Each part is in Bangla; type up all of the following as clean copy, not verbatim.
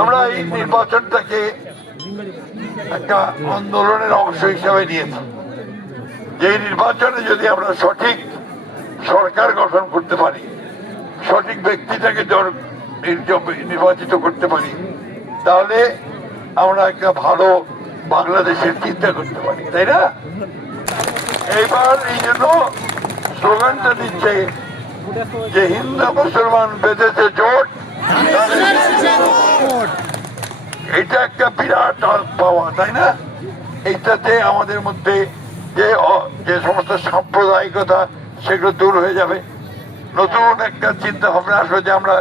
আমরা এই নির্বাচনটাকে একটা আন্দোলনের অংশ হিসাবে নিয়েছি। যে নির্বাচনে যদি আমরা সঠিক সরকার গঠন করতে পারি, সঠিক ব্যক্তিটাকে নির্বাচিত করতে পারি, তাহলে আমরা একটা ভালো বাংলাদেশের চিন্তা করতে পারি, তাই না? এইবার এই জন্য স্লোগানটা দিচ্ছে যে হিন্দু মুসলমান বেঁধেছে জোট, এটা একটা বিরাট পাওয়া, তাই না? এইটাতে আমাদের মধ্যে যে সমস্ত সাম্প্রদায়িকতা সেগুলো দূর হয়ে যাবে। নতুন একটা চিন্তা ভাবনা আসবে যে আমরা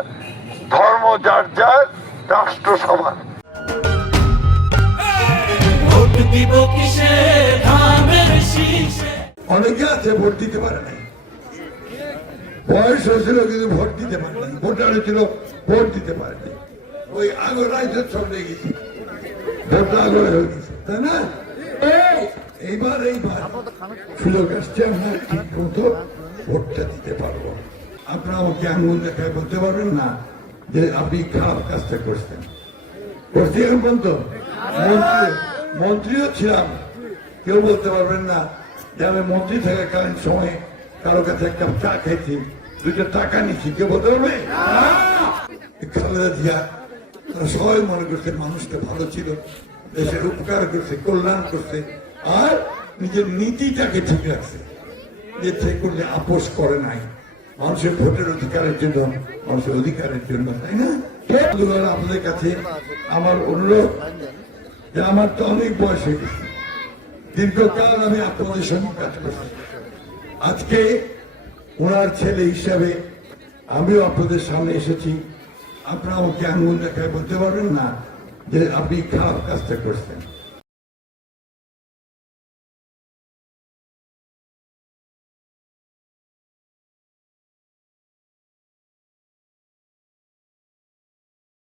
ধর্ম যার যার, রাষ্ট্র সবার। অনেকে আছে ভোট দিতে পারে নাই, বয়স হয়েছিল কিন্তু ভোট দিতে পারেনি, ভোটার হয়েছিল ভোট দিতে পারেনি, ওই আগর রাজ্যের সঙ্গে গেছে, ভোটটা আগরে হয়ে গেছে, তাই না? এইবার সুযোগ আসছে, আমরা ঠিক মতো ভোটটা দিতে পারবো। আপনারা আমাকে আঙুল দেখায় বলতে পারবেন না যে আপনি খারাপ কাজটা করছেন। করছি এখন পর্যন্ত মন্ত্রীও ছিলাম, কেউ বলতে পারবেন না যে আমি মন্ত্রী থাকাকালীন সময়ে কারো কাছে এক কাপ চা খাইছি, 2টা টাকা নিচ্ছি, কেউ বলতে পারবে? খালেদা জিয়া তারা সবাই মনে করছে মানুষটা ভালো ছিল, দেশের উপকার করছে, কল্যাণ করছে, আর নিজের নীতিটাকে ঠিক রাখছে, যে সে করলে আপোষ করে নাই মানুষের ভোটের অধিকারের জন্য, মানুষের অধিকারের জন্য, তাই না? আপনাদের কাছে আমার অনুরোধ যে আমার তো অনেক বয়স হয়ে গেছে, দীর্ঘকাল আমি আপনাদের সঙ্গে কাজ করছি। আজকে ওনার ছেলে হিসাবে আমিও আপনাদের সামনে এসেছি। আপনারা আমাকে আঙুল দেখায় বলতে পারবেন না যে আপনি খারাপ কাজটা করছেন।